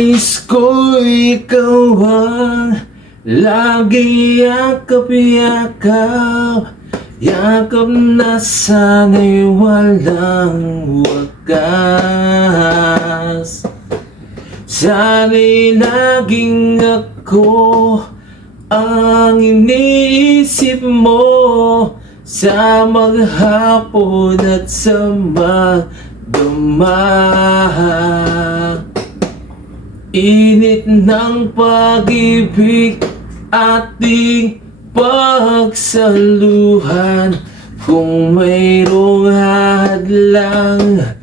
Nais ko ikaw ang lagi yakap-yakap, yakap na sana'y walang wakas. Sana'y laging ako ang iniisip mo sa maghapon at sa magdamag. Init ng pag-ibig ating pagsaluhan. Kung mayroong hadlang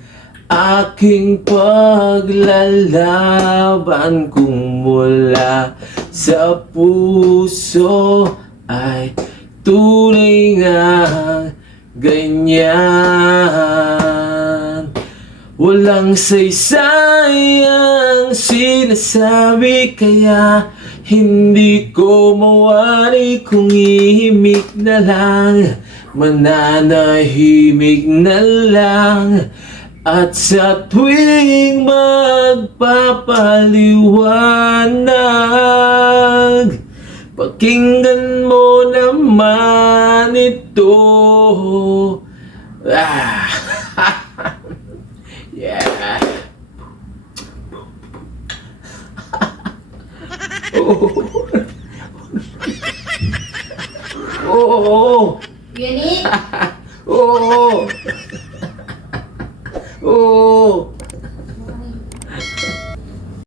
aking paglalaban, kung mula sa puso ay tunay nga ganyan. Walang saysayang sinasabi, kaya hindi ko mawari kung ihimik na lang, mananahimik na lang. At sa tuwing magpapaliwanag, pakinggan mo naman ito. Yeah. Oh. Unique! Oh. Oh.